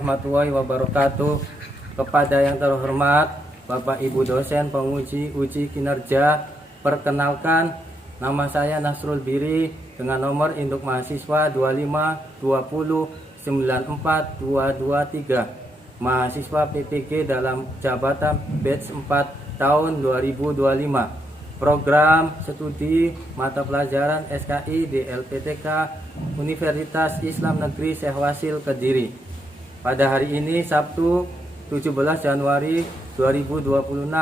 warahmatullahi wabarakatuh. Kepada yang terhormat Bapak Ibu dosen penguji uji kinerja, perkenalkan nama saya Nasrul Biri dengan nomor induk mahasiswa 252094223, mahasiswa PPG dalam jabatan batch 4 tahun 2025. Program studi mata pelajaran SKI di LPTK Universitas Islam Negeri Syekh Wasil Kediri. Pada hari ini Sabtu 17 Januari 2026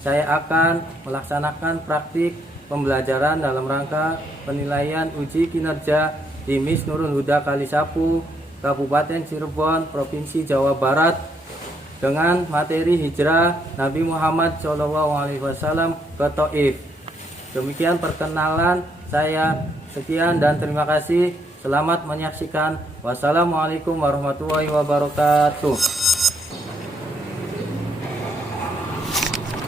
saya akan melaksanakan praktik pembelajaran dalam rangka penilaian uji kinerja di MIS Nurul Huda Kalisapu, Kabupaten Cirebon, Provinsi Jawa Barat dengan materi hijrah Nabi Muhammad SAW ke Taif. Demikian perkenalan saya. Sekian dan terima kasih. Selamat menyaksikan. Wassalamualaikum warahmatullahi wabarakatuh.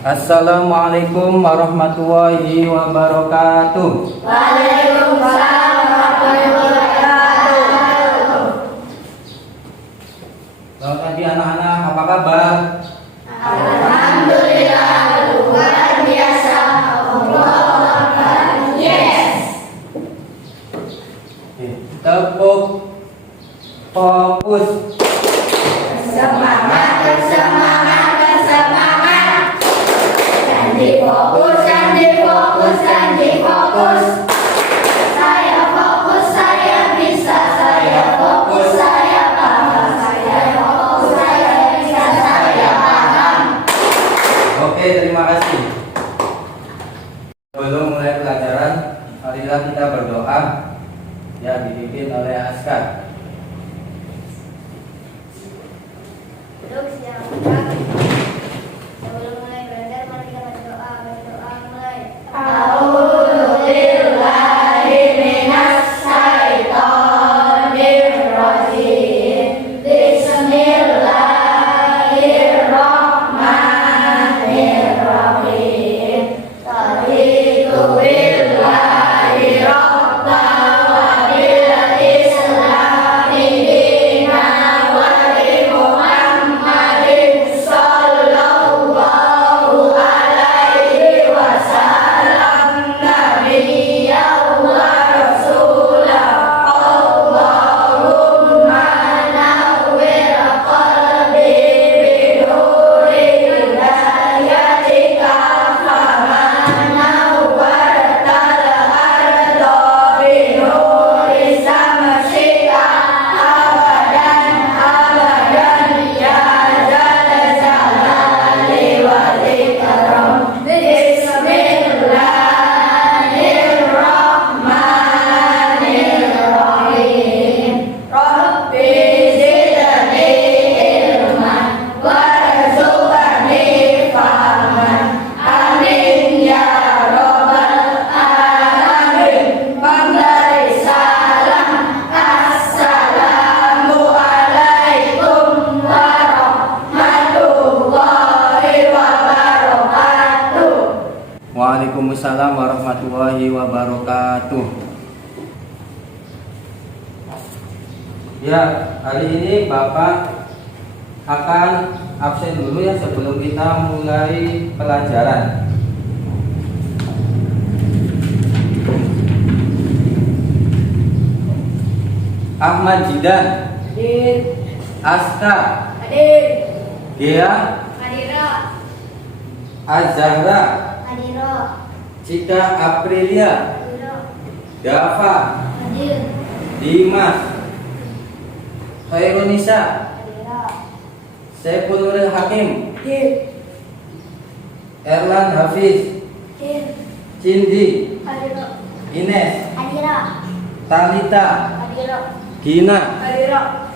Assalamualaikum warahmatullahi wabarakatuh. Waalaikumsalam warahmatullahi wabarakatuh. Selamat pagi anak-anak, apa kabar? Alhamdulillah, luar biasa. Allahu Akbar. Yes. Tepuk, fokus. Semangat, bersemangat, bersemangat. Dan difokus, dan difokus, dan difokus. Saya fokus, saya bisa, saya fokus, saya paham, saya fokus, saya bisa, saya paham. Oke, terima kasih. Sebelum mulai pelajaran, marilah kita berdoa yang dipimpin oleh Askar. Duduk siap. Sebelum mulai belajar, mari kita berdoa. Berdoa mulai. A'udzubillahi minas syaitonir rajim. Bismillahirrahmanirrahim. Raditu billahi rabban wa bil islami dinan wa bi Muhammadin sallallahu alaihi wasallam nabiyyan wa rasulah. Allahumma nawwir qalbi bi nuri hidayatika kama nawwartal arda bi nuri samsika abadan abadan ya zal jalali wal ikram. Bismillahirrahmanirrahim. Rabbi zidni ilman warzuqni fahman. Amin ya rabbal alamin. Pemberi salam. Assalamualaikum warahmatullahi wabarakatuh. Waalaikumsalam warahmatullahi wabarakatuh. Ya, hari ini Bapak akan absen dulu ya sebelum kita mulai pelajaran. Ahmad Jidan, Hadir. Aska, Hadir. Gea, Hadira. Azahra, Hadira. Cika Aprilia, Hadira. Dava, Hadir. Dimas, Khairunisa, Hadira. Saiful Nuril Hakim, Hadir. Erlan Hafiz, Hadir. Cindy, Hadira. Ines, Hadira. Talita, Hadira. Gina. Hadira.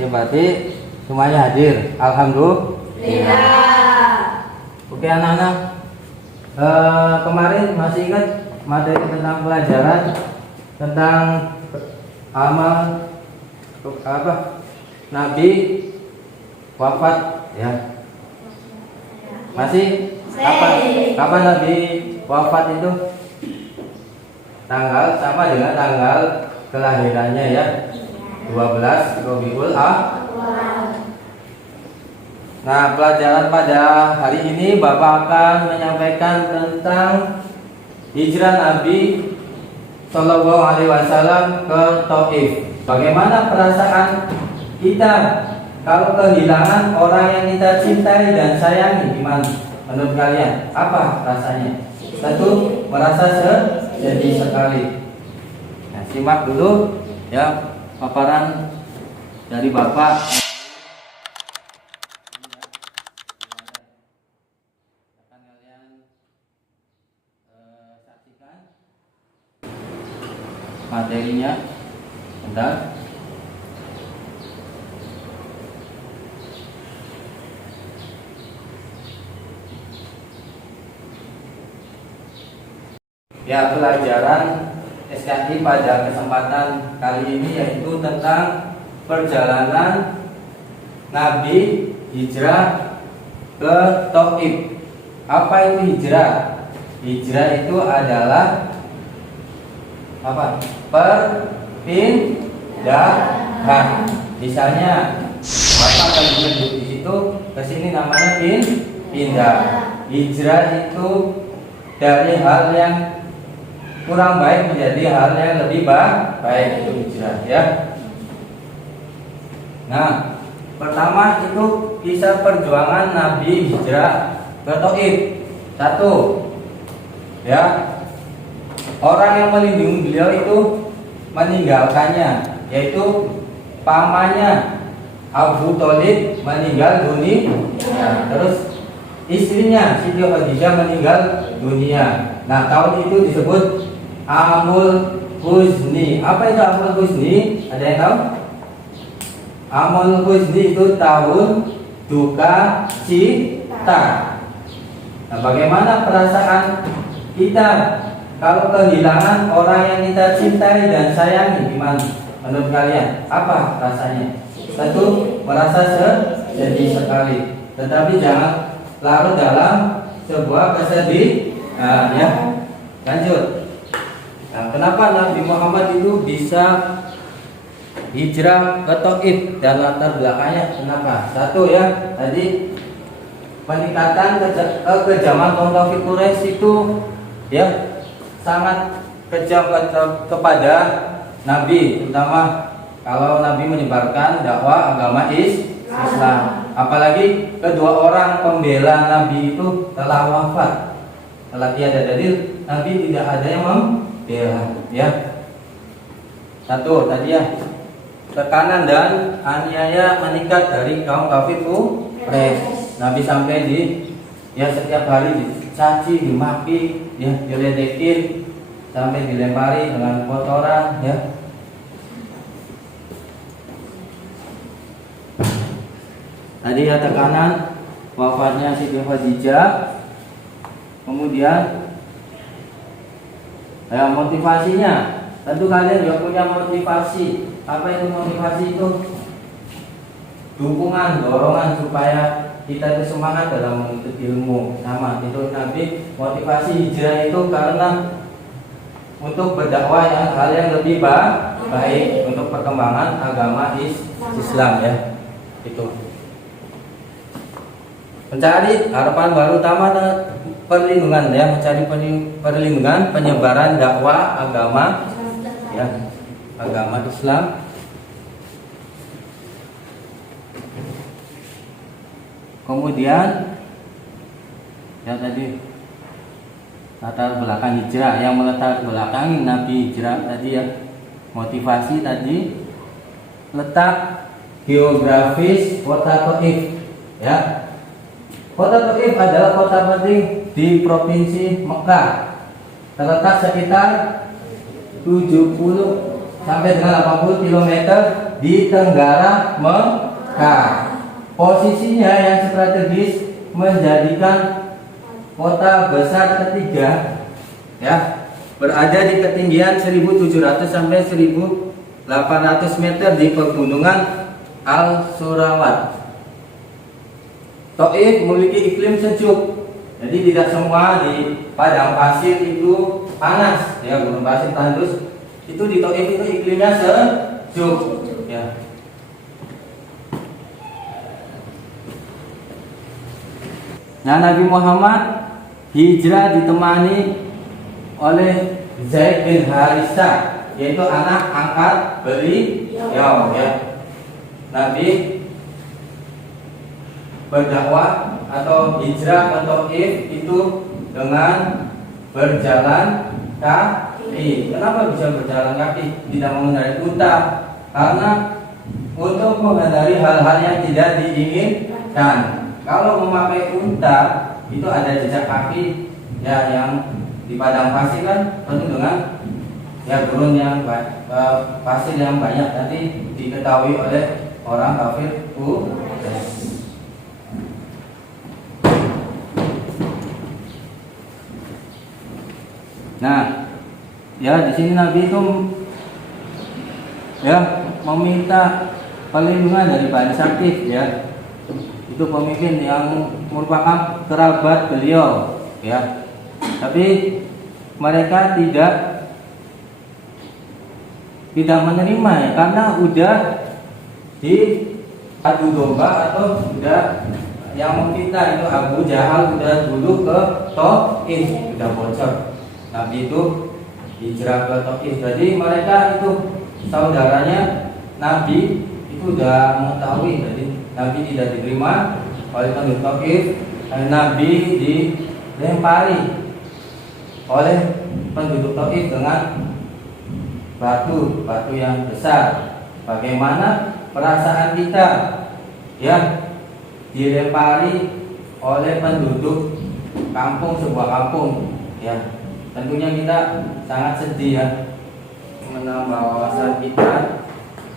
Ya, berarti semuanya hadir. Alhamdulillah. Oke anak-anak, kemarin masih ingat materi tentang pelajaran tentang amal Nabi wafat ya? Masih? Kapan Nabi wafat itu? Tanggal sama dengan tanggal kelahirannya ya, 12 Rabiul Awal. Nah, pelajaran pada hari ini Bapak akan menyampaikan tentang hijrah Nabi Shallallahu Alaihi Wasallam ke Taif. Bagaimana perasaan kita kalau kehilangan orang yang kita cintai dan sayangi? Gimana menurut kalian? Apa rasanya? Tentu merasa sedih sekali. Nah, simak dulu ya paparan dari Bapak. Materinya bentar. Ya, pelajaran SKI pada kesempatan kali ini yaitu tentang perjalanan Nabi hijrah ke Taif. Apa itu hijrah? Hijrah itu adalah apa? Perpindahan. Misalnya Bapak kalau duduk di situ, ke sini namanya pindah. Hijrah itu dari hal yang kurang baik menjadi hal yang lebih baik, itu hijrah ya. Nah, pertama itu kisah perjuangan Nabi hijrah ke Taif. Satu, ya, orang yang melindungi beliau itu meninggalkannya, yaitu pamannya Abu Thalib meninggal dunia. Terus istrinya Siti Khadijah meninggal dunia. Nah, tahun itu disebut Amul Huzni. Apa itu Amul Huzni? Ada yang tahu? Amul Huzni itu tahun duka cita. Nah, bagaimana perasaan kita kalau kehilangan orang yang kita cintai dan sayangi? Gimana menurut kalian? Apa rasanya? Tentu merasa sedih sekali. Tetapi jangan larut dalam sebuah kesedihan ya. Lanjut. Nah, kenapa Nabi Muhammad itu bisa hijrah ke Taif dan latar belakangnya kenapa? Satu ya, tadi peningkatan kejaman kaum kafir Quraisy itu ya sangat kejam kepada Nabi, terutama kalau Nabi menyebarkan dakwah agama Islam. Apalagi kedua orang pembela Nabi itu telah wafat, telah tiada dalil Nabi tidak ada yang membela ya. Satu tadi ya, tekanan dan aniaya meningkat dari kaum kafir Quraisy. Nabi sampai di ya setiap hari dicaci, dimaki, ya diledekin, sampai dilempari dengan kotoran ya. Tadi ya tekanan wafatnya Siti Khadijah. Kemudian ya motivasinya, tentu kalian juga punya motivasi. Apa itu motivasi itu? Dukungan, dorongan supaya kita itu semangat dalam menuntut ilmu. Sama itu Nabi motivasi hijrah itu karena untuk berdakwah yang hal yang lebih baik untuk perkembangan agama Islam ya. Itu mencari harapan baru, utama perlindungan ya, mencari perlindungan penyebaran dakwah agama ya, agama Islam. Kemudian ya tadi latar belakang hijrah, yang melatar belakangi Nabi hijrah tadi ya, motivasi tadi, letak geografis kota Taif ya. Kota Taif adalah kota penting di provinsi Mekah, terletak sekitar 70 sampai dengan 80 km di tenggara Mekah. Posisinya yang strategis menjadikan kota besar ketiga ya, berada di ketinggian 1700 sampai 1800 meter di pegunungan Al-Surawat. Taif memiliki iklim sejuk, jadi tidak semua di padang pasir itu panas ya, gunung pasir tandus. Itu di Taif itu iklimnya sejuk ya. Nah, Nabi Muhammad hijrah ditemani oleh Zaid bin Harisah, yaitu anak angkat beliau ya. Nabi berdakwah atau hijrah ke Taif itu dengan berjalan kaki. Kenapa bisa berjalan kaki? Tidak mengendarai unta, karena untuk menghindari hal-hal yang tidak diinginkan. Kalau memakai unta itu ada jejak kaki ya, yang di padang pasir kan penuh dengan ya gurun yang pasir yang banyak, nanti diketahui oleh orang kafir Quraisy. Nah, ya di sini Nabi itu ya meminta perlindungan dari Bani Sakif ya. Itu pemimpin yang merupakan kerabat beliau ya. Tapi mereka tidak menerima ya, karena udah di adu domba atau udah yang memfitnah itu Abu Jahal udah dulu ke Taif, udah bocor. Nabi itu hijrah ke Taif. Jadi mereka itu saudaranya Nabi itu udah mengetahui, jadi Nabi tidak diterima oleh penduduk Taif. Nabi dilempari oleh penduduk Taif dengan batu yang besar. Bagaimana perasaan kita ya dilempari oleh penduduk sebuah kampung ya, tentunya kita sangat sedih ya. Menambah wawasan kita,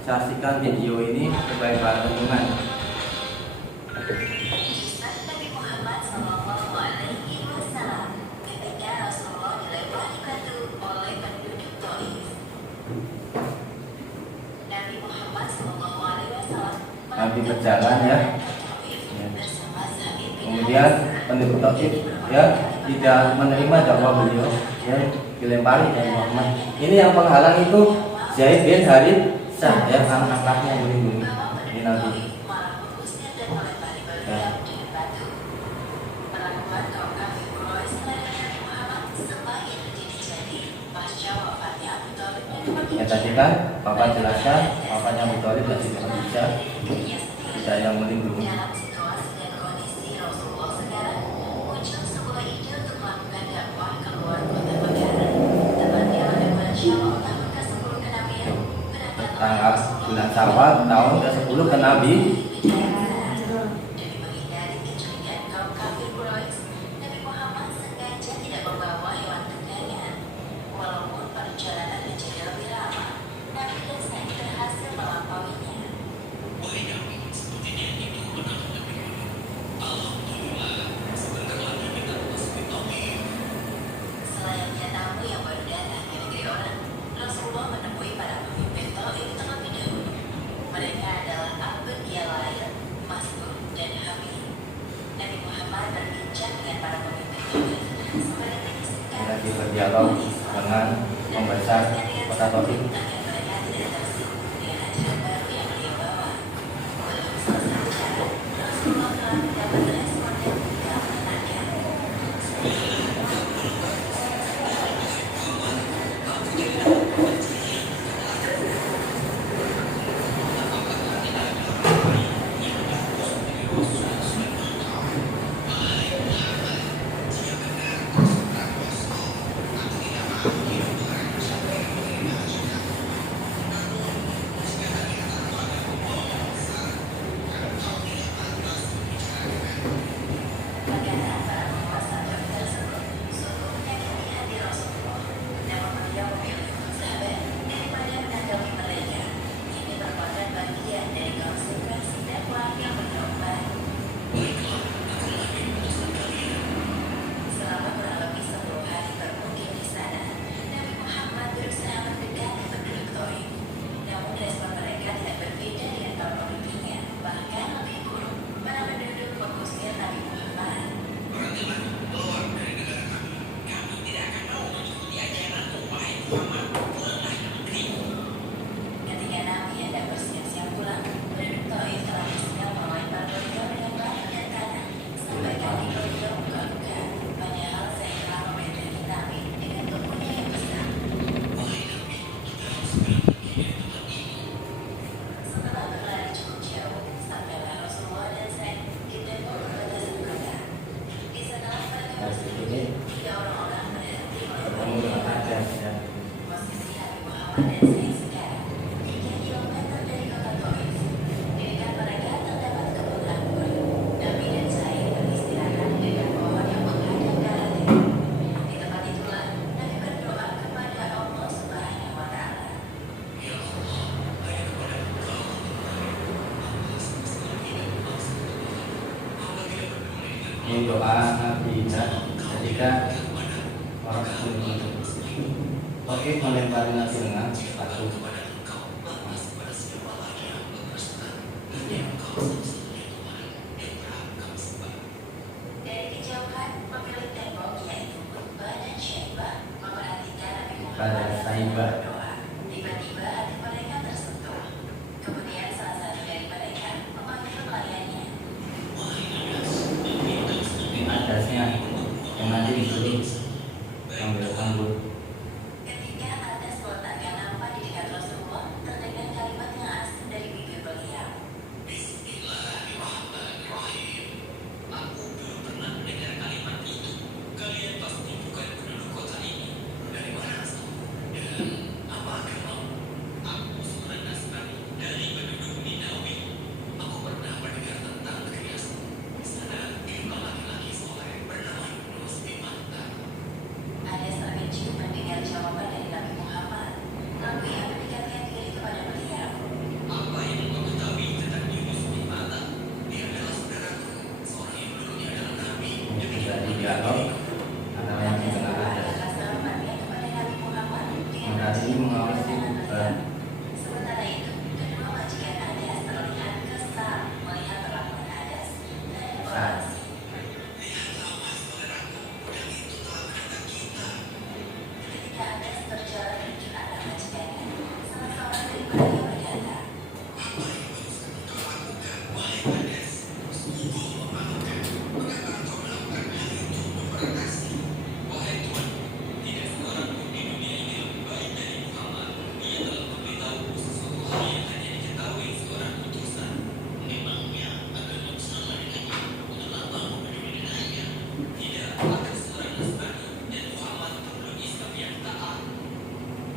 saksikan video ini sebagai bahan renungan. Nabi Muhammad SAW ketika Rasulullah dilempari batu oleh penduduk Taif. Nabi Muhammad SAW Nabi berjalan ya. Kemudian penduduk Taif ya tidak menerima dakwah beliau ya, dilempari Nabi Muhammad. Ini yang penghalang itu Zaid bin Harisah ya, anak-anaknya yang melindungi ini Nabi. Ya tadi kan Papa jelaskan, papanya Abu Thalib masih bisa tidak yang melindungi. dalam situasi dan kondisi Rasulullah sekarang muncul sebuah ide untuk melakukan dakwah keluar kota Mekah, tepatnya pada bulan Syawal tahun ke-10 kenabian. Tanggal bulan Syawal tahun ke-10 ke Nabi. Demi menghindari kecurigaan kaum kafir Quraisy, Nabi Muhammad sengaja tidak membawa hewan tunggangan. Walaupun perjalanan menjadi lebih lama, Nabi dan Zaid berhasil melampauinya. Selayaknya tamu yang baru datang di negeri orang, Rasulullah menemui para pemimpin Taif terlebih dahulu. Mereka adalah Abd Yalail, Mas'ud, dan Habib. Nabi Muhammad berbincang dengan para pemimpin Taif sebagai tekniskan Lagi berdialog dengan pembesar kota Taif. agar mereka tidak tersinggung dengan ajaran baru yang beliau bawa. Belum selesai bicara, Rasulullah telah mendapat respon dan beliau menanyakan. Ini doa Nabi ketika orang Oke, melempari nasi dengan batu. Dari kejauhan, pemilik tembok yaitu Utbah dan Syaibah memperhatikan Nabi Pada Muhammad yang Saibah. berdoa. Tiba-tiba hati mereka tersentuh. Kemudian salah satu dari mereka memanggil pelayannya. Ini adasnya yang nanti disuruh ambil anggur. Ketika Anas meletakkan nampak di dekat Rasulullah, terdengar kalimat yang asing dari bibir beliau. Anas terkejut mendengar jawaban dari Nabi Muhammad. Lalu ia mendekatkan diri kepada beliau. Ini terjadi dialog antara yang Anas dengan membawa adas. atas salamannya kepada Nabi Muhammad dengan Mengasi wajah mengawasi kedatangan Utbah. beliau. Sementara itu, kedua majikan Anas terlihat kesal melihat perlakuan Anas dan orang asing. Ketika Anas berjalan menuju arah majikannya, salah seorang dari mereka berkata,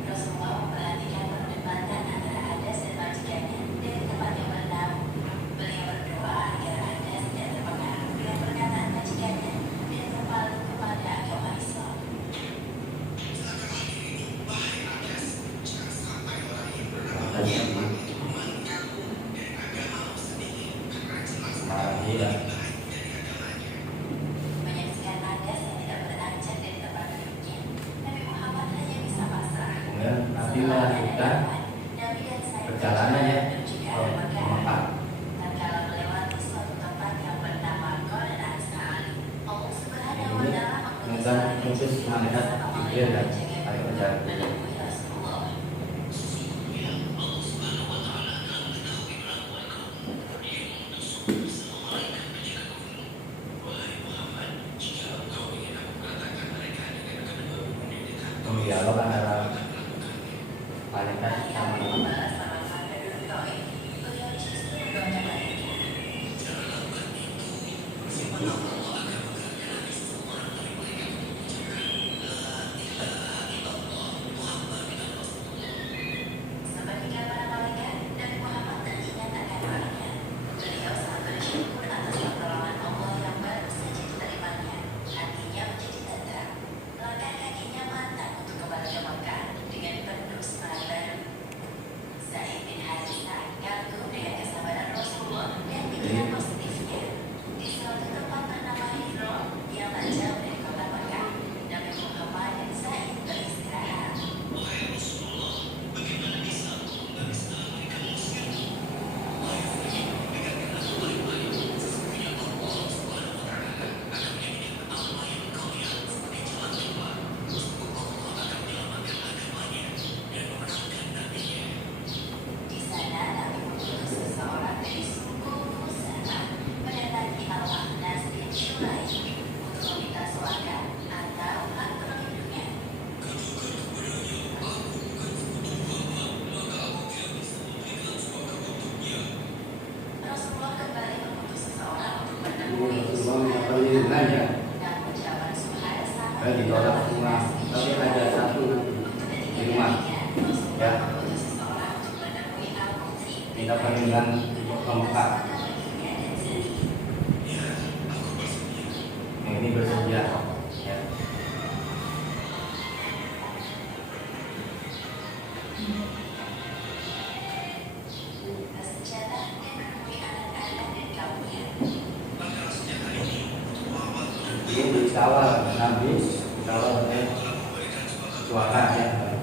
Rasulullah memperhatikan perdebatan antara Anas dan majikannya dari tempat yang bernaung. Beliau berdoa agar Anas tidak terpengaruh dengan perkataan majikannya dan kembali kepada agama Islam. Adasnya di dia. Menyaksikan Anas yang tidak beranjak dari tempat duduknya, Nabi Muhammad hanya bisa pasrah. Kemudian Nabi melanjutkan perjalanannya ke Mekah. Tatkala melewati suatu tempat yang bernama Qarn As-Sa'ali, Allah Subhanahu wa Ta'ala Kemudian khusus melihat Jibril dan hari berjalan. menemui Rasulullah. Dialog antara malaikat sama Nabi. Membalas salam penduduk Taif. Beliau justru mendoakan mereka. Seperti para malaikat, Nabi Muhammad teringat akan doanya. Beliau sangat bersyukur atas pertolongan Allah yang baru saja diterimanya. Hatinya menjadi tenteram. Langkah kakinya matang untuk kembali ke Mekah dengan penuh semangat baru. Zaid bin Harithah kagum dengan kesabaran Rasulullah dan pikiran positifnya. Di suatu tempat bernama Hiro yang tak jauh dari kota Mekah, Nabi Muhammad dan Zaid beristirahat. Di sana Nabi mengutus seseorang dari suku Khuza'ah mendatangi Al-Ahnas bin Syulaim untuk meminta suaka atau hak perlindungan. Rasulullah kembali mengutus seseorang untuk menemui Rasulullah minta perlindungannya. namun jawaban Suhail sama Saya ditolak semua, tapi ada satu di rumah. Ya, minta perlindungan untuk ke Mekah. Yang ini bersedia. Ya. Bersenjata dan menemui anak-anak dan kaumnya. dikawal Nabi, dikawal oleh suara ya.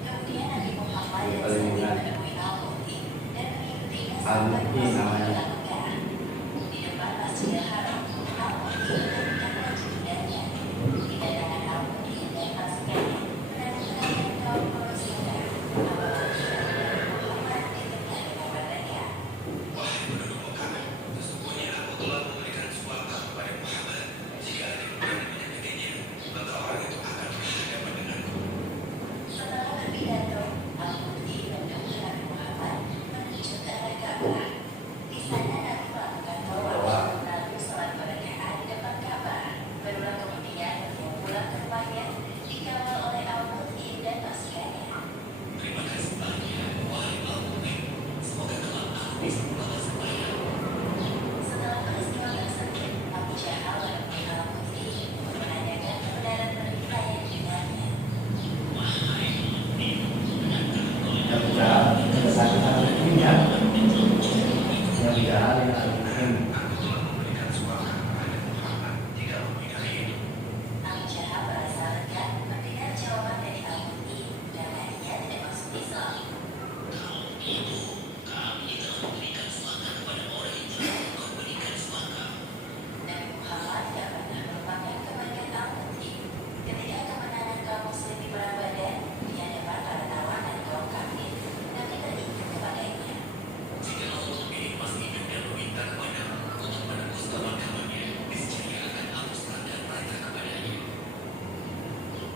Kemudian Nabi Muhammad dan Perlindungan. menemui Al-Mu'min dan mengikuti Al-Mu'min namanya. di depan Masjidil Haram. Al-Mu'min dan kewajibannya di daerah Al-Mu'min dan pasukannya menemukan kaum Quraisy bahwa Muhammad ditemani dengan mereka. Setelah berpidato, Al-Mu'min mendukung Nabi Muhammad menuju ke arah Ka'bah. Di sana Nabi melakukan tawaf, lalu sholat berjamaah di depan Ka'bah. Barulah kemudian beliau pulang ke rumahnya, dikawal oleh Al-Mu'min dan pasukannya. Setelah peristiwa tersebut, Abu Jahal menemui Al-Mu'min untuk menanyakan kebenaran berita yang didengarnya. Yang bicara kesakit Al-Mu'min ya. Yang bicara Al-Mu'min. Abu Jahal merasa lega mendengar jawaban dari Al-Mu'min karena ia tidak masuk Islam. Nabi Muhammad tidak pernah melupakan kebaikan Al-Mu'min. Ketika kemenangan kaum muslim di perang Badar di hadapan para tawanan kaum kafir, Nabi teringat kepadanya.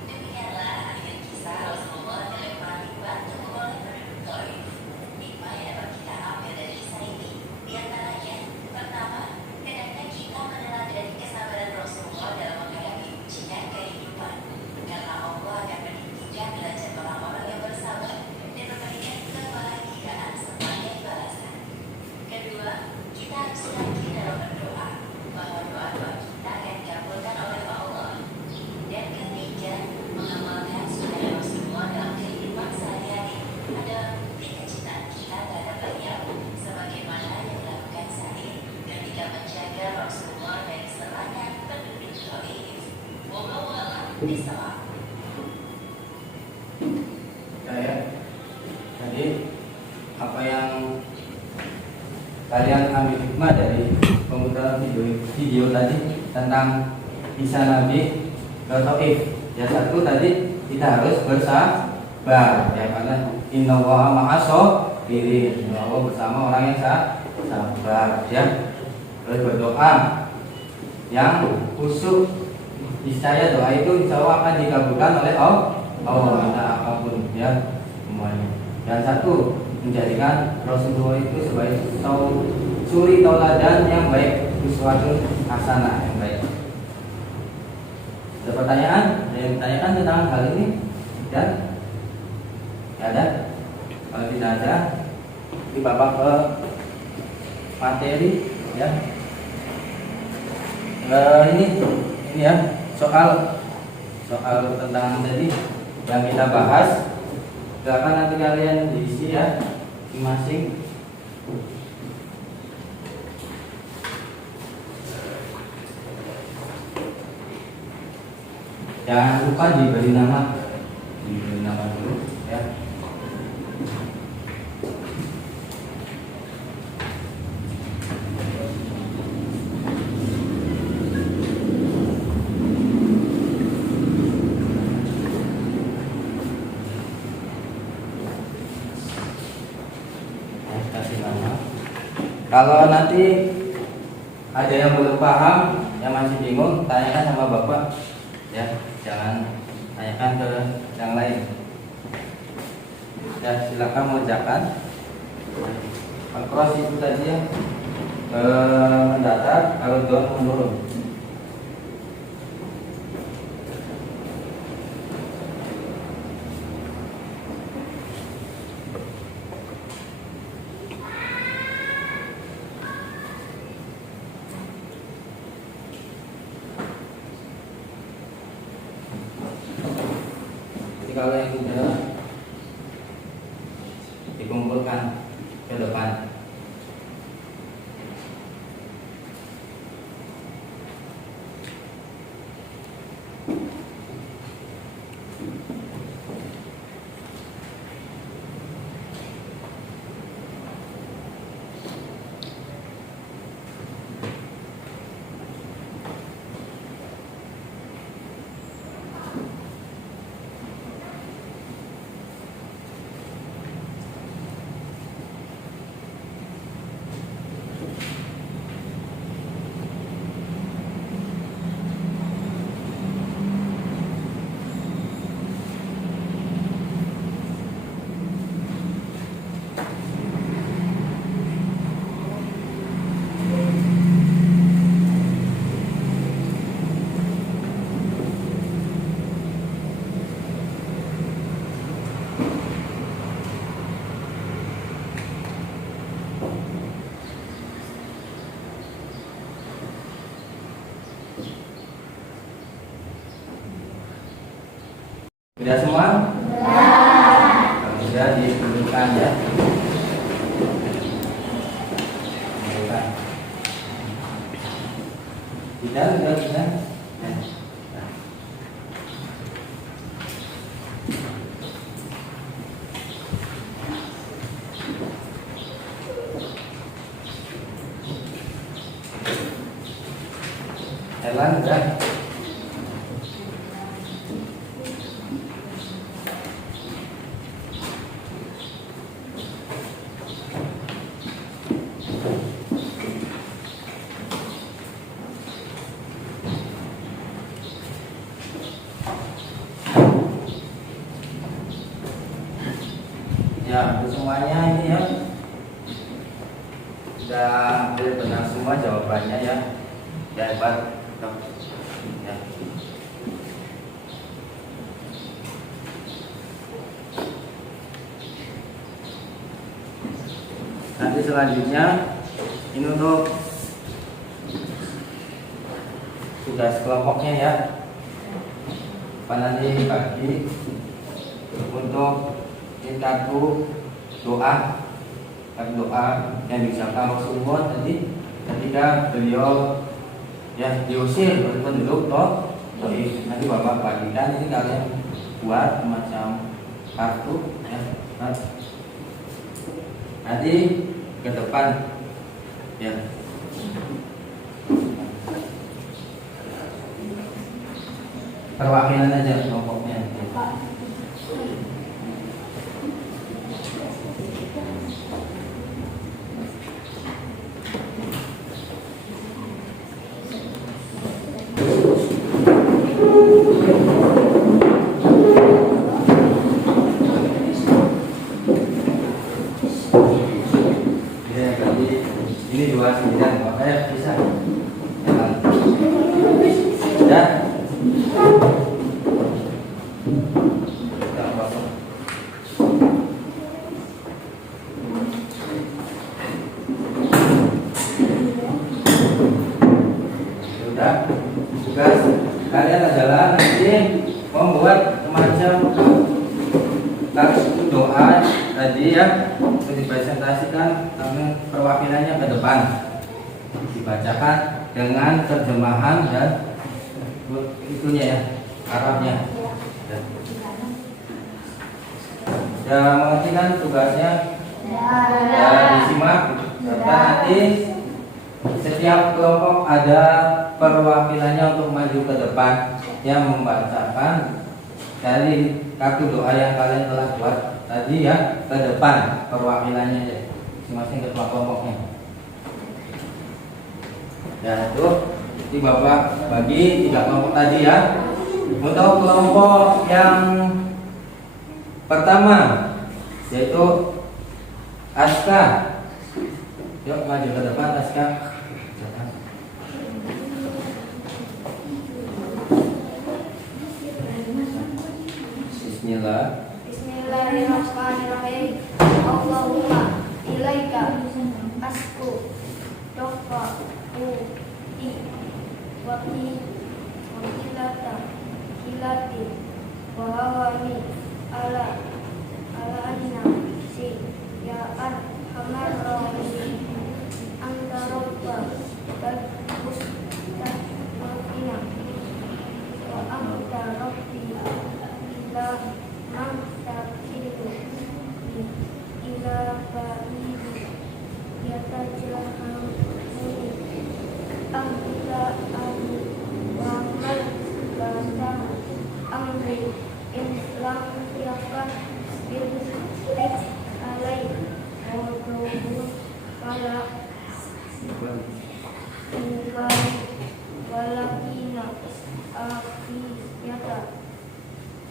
Demikianlah akhir kisah Rasulullah dalam perang dibantu oleh penduduk Taif. Hikmah yang dapat kita ambil dari kisah ini, di antaranya, pertama, hendaknya kita meneladani kesabaran Rasulullah dalam menghadapi ujian kehidupan. Karena Allah akan meninggikan derajat orang-orang yang bersabar dan memberikan kebahagiaan sebagai balasan. Kedua, kita harus rajin dalam berdoa, bahwa doa-doa kita akan dikabulkan oleh Allah. Dan ketiga, mengamalkan sunnah Rasulullah dalam kehidupan sehari-hari adalah bukti kecintaan kita terhadap beliau, sebagaimana yang dilakukan Sa'id ketika menjaga Rasulullah dari serangan penduduk Taif. Wallahu a'lam bishawab. Ya. Jadi apa yang kalian ambil hikmah dari pemutaran video tadi tentang kisah Nabi ke Taif. Ya, satu tadi kita harus bersabar ya, karena innallaha ma'as-sabirin. Allah bersama orang yang sabar ya. Terus berdoa yang khusyuk, niscaya doa itu insya Allah akan dikabulkan oleh Allah, minta apapun ya semuanya. Dan satu, menjadikan Rasulullah itu sebagai suri tauladan yang baik, uswatun hasanah yang baik. Ada pertanyaan? Ada yang bertanyakan tentang hal ini? Dan tidak ada? Kalau tidak ada, di babak ke materi ya. Ini ya soal tentang tadi yang kita bahas. Silakan nanti kalian diisi ya masing-masing. Jangan lupa diberi nama dulu ya. Kasih nama. Kalau nanti ada yang belum paham, yang masih bingung, tanyakan sama bapak ya, jangan tanyakan ke yang lain ya. Silakan mengerjakan. Cross itu tadi ya, mendatar, kalau doang menurun. Jadi kalau yang sudah dikumpulkan ke depan. Sudah semua? Sudah ditentukan ya. Tidak. Erlan udah. Ya, untuk semuanya ini ya sudah benar semua jawabannya ya. Ya, hebat. Ya. Nanti selanjutnya ini untuk tugas kelompoknya ya. Nanti bagi untuk kartu doa yang diucapkan Rasulullah tadi ketika beliau ya diusir oleh penduduk toh. Jadi nanti Bapak bagikan ini kalian buat semacam kartu ya. Nanti ke depan ya. Perwakilan aja kelompoknya. Ini dua sembilan, makanya bisa. Ya. Sudah. Tugas kalian adalah nanti membuat semacam kartu doa tadi ya, untuk dipresentasikan perwakilannya ke depan, dibacakan dengan terjemahan dan itunya ya, Arabnya. Sudah mengerti kan tugasnya? Ya, disimak. Serta nanti setiap kelompok ada perwakilannya untuk maju ke depan yang membacakan dari kartu doa yang kalian telah buat tadi ya, ke depan perwakilannya ya, masing-masing ketua kelompoknya. Ya itu di Bapak bagi 3 kelompok tadi ya. Untuk kelompok yang pertama yaitu Aska, yuk maju ke depan Aska. Bismillahirrahmanirrahim. Allahumma ilaika asku dofa i wakilata kilati wahawani ala anna si ya arhamar rahimin anta rabba dan mustakina wa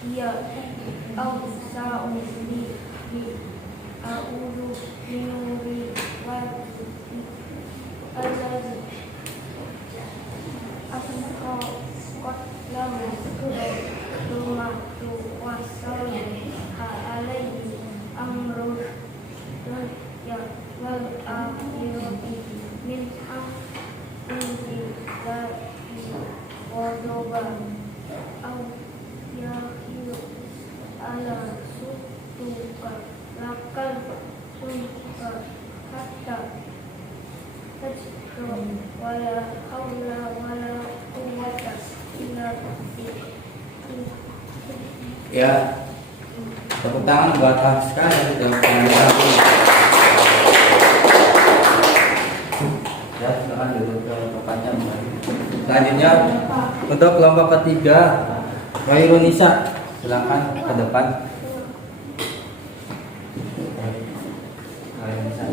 Iya, awsa'u li a'udzu binuri wajhi allazi asraqat lahu rumatu wassalam alaihi amrun ya wal akhirati min amri wa doba au yahilu ala sutuka lakal sutuka hatta tajro wala hawla wala quwwata illa billah. Ya, tepuk tangan buat Aska yang sudah mengucapkan. Ya, silakan duduk ke tempatnya. Selanjutnya untuk kelompok ketiga, Khairunisa, silakan ke depan. Khairunisa.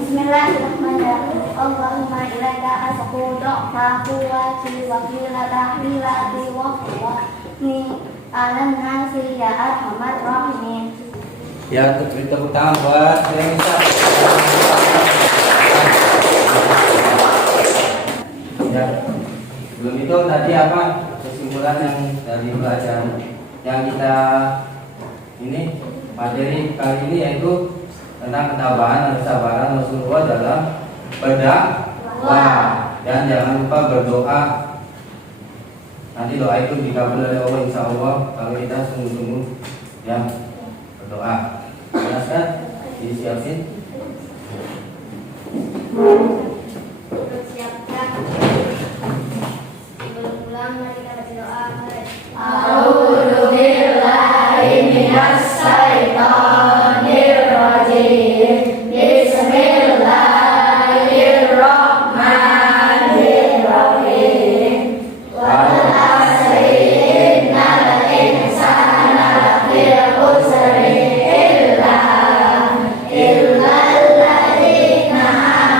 Bismillahirrahmanirrahim. Allahumma ilaika as'aluka rahmati wa rahmati wa ni alam nasi ya arhamar rahimin. Ya, tepuk tangan buat Khairunisa. Ya, sebelum itu tadi apa kesimpulan yang dari pelajaran yang kita ini materi kali ini, yaitu tentang ketabahan dan kesabaran Rasulullah dalam berdakwah, dan jangan lupa berdoa. Nanti doa itu dikabul oleh Allah insya Allah kalau kita sungguh-sungguh yang berdoa. Jelas kan? Disiapin. Persiapkan. Sebelum pulang mari kita baca doa. A'udzu billahi minas syaitonir rajim. Bismillahirrahmanirrahim. Wal 'asri innal insana lafi khusri illa alladzina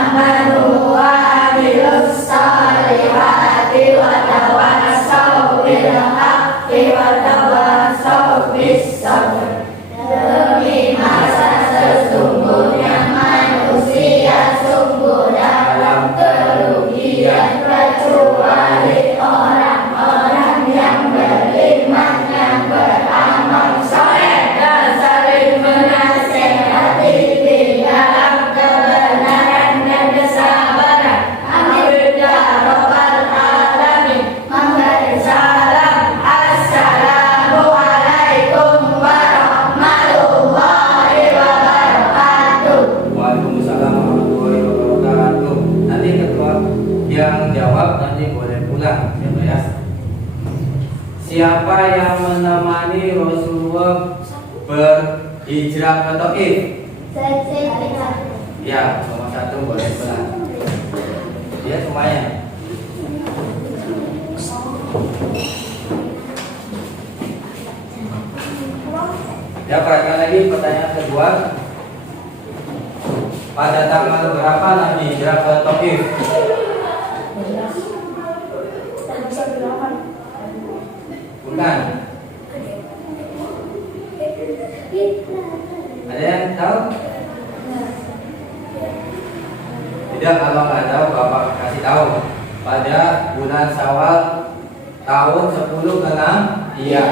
amanu wa 'amilus shalihati wa tawassaw bil haqqi wa tawassaw bis sabr. Demi masa sesungguhnya manusia sungguh dalam kerugian, kecuali orang-orang yang beriman, yang beramal saleh dan saling menasihati di dalam kebenaran dan kesabaran. Amin ya rabbal alamin. Memberi salam. Assalamualaikum warahmatullahi wabarakatuh. Waalaikumsalam warahmatullahi wabarakatuh. Nanti ketua yang jawab nanti boleh pulang ya Pak ya. Siapa yang menemani Rasulullah berhijrah ke Taif? Ya, nomor 1 boleh pulang. Ya semuanya. Ya, perhatikan lagi pertanyaan kedua. Pada tanggal berapa Nabi hijrah ke Taif? Bukan. Ada yang tahu? Tidak, kalau nggak tahu Bapak kasih tahu. Pada bulan Syawal tahun 10 ke-6. Iya.